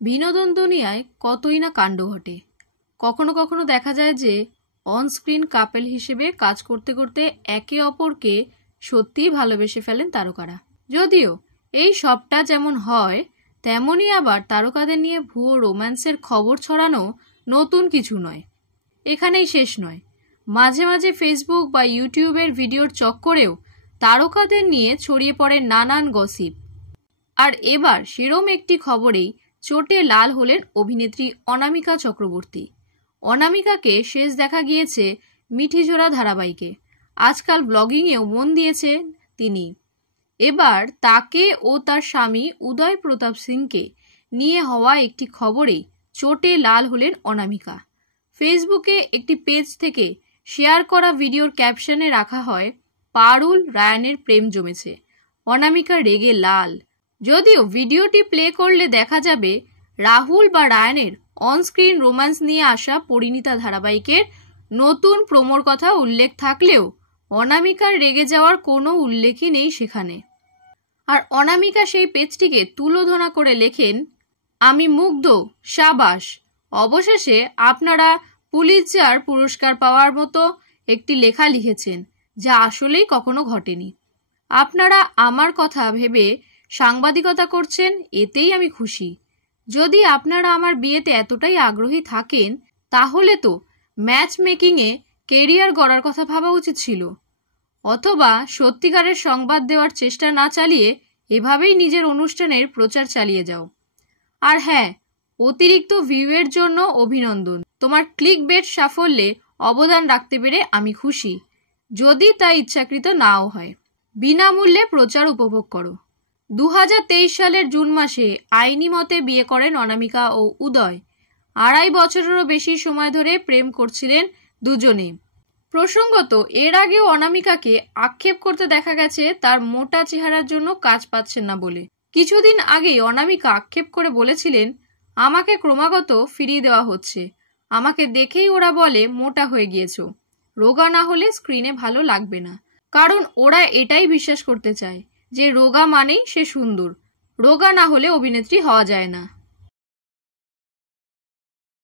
বিনোদন দুনিয়ায় কতই না কাণ্ড ঘটে। কখনো কখনো দেখা যায় যে অন স্ক্রিন কাপল হিসেবে কাজ করতে করতে একে অপরকে সত্যিই ভালোবেসে ফেলেন তারকারা। যদিও এই সবটা যেমন হয় তেমনই আবার তারকাদের নিয়ে ভুয়ো রোম্যান্সের খবর ছড়ানো নতুন কিছু নয়। এখানেই শেষ নয়, মাঝে মাঝে ফেসবুক বা ইউটিউবের ভিডিওর চক্করেও তারকাদের নিয়ে ছড়িয়ে পড়ে নানান গসিপ। আর এবার সেরম একটি খবরেই চোটে লাল হলেন অভিনেত্রী অনামিকা চক্রবর্তী। অনামিকাকে শেষ দেখা গিয়েছে মিঠিঝোড়া ধারাবাহিকে। আজকাল ব্লগিংয়েও মন দিয়েছেন তিনি। এবার তাকে ও তার স্বামী উদয় প্রতাপ সিংকে নিয়ে হওয়া একটি খবরেই চোটে লাল হলেন অনামিকা। ফেসবুকে একটি পেজ থেকে শেয়ার করা ভিডিওর ক্যাপশনে রাখা হয়, পারুল রায়ানের প্রেম জমেছে, অনামিকা রেগে লাল। যদিও ভিডিওটি প্লে করলে দেখা যাবে রাহুল বা রায়ানের অনস্ক্রিন রোম্যান্স নিয়ে আসা পরিণীতা ধারাবাহিকের নতুন প্রোমোর কথা উল্লেখ থাকলেও অনামিকার রেগে যাওয়ার কোনো উল্লেখই নেই সেখানে। আর অনামিকা সেই পেজটিকে তুলোধনা করে লেখেন, আমি মুগ্ধ, সাবাস, অবশেষে আপনারা পুলিৎজার পুরস্কার পাওয়ার মতো একটি লেখা লিখেছেন, যা আসলেই কখনো ঘটেনি। আপনারা আমার কথা ভেবে সাংবাদিকতা করছেন, এতেই আমি খুশি। যদি আপনারা আমার বিয়েতে এতটাই আগ্রহী থাকেন তাহলে তো ম্যাচ মেকিংয়ে কেরিয়ার গড়ার কথা ভাবা উচিত ছিল, অথবা সত্যিকারের সংবাদ দেওয়ার চেষ্টা না চালিয়ে এভাবেই নিজের অনুষ্ঠানের প্রচার চালিয়ে যাও। আর হ্যাঁ, অতিরিক্ত ভিউয়ের জন্য অভিনন্দন। তোমার ক্লিকবেট সাফল্যে অবদান রাখতে পেরে আমি খুশি, যদি তা ইচ্ছাকৃত নাও হয়। বিনামূল্যে প্রচার উপভোগ করো। 2023 সালের জুন মাসে আইনি মতে বিয়ে করেন অনামিকা ও উদয়। 2.5 বছরেরও বেশি সময় ধরে প্রেম করছিলেন দুজনে। প্রসঙ্গত, এর আগেও অনামিকাকে আক্ষেপ করতে দেখা গেছে তার মোটা চেহারার জন্য কাজ পাচ্ছেন না বলে। কিছুদিন আগেই অনামিকা আক্ষেপ করে বলেছিলেন, আমাকে ক্রমাগত ফিরিয়ে দেওয়া হচ্ছে, আমাকে দেখেই ওরা বলে মোটা হয়ে গিয়েছো, রোগা না হলে স্ক্রিনে ভালো লাগবে না। কারণ ওরা এটাই বিশ্বাস করতে চায় যে রোগা মানেই সে সুন্দর, রোগা না হলে অভিনেত্রী হওয়া যায় না।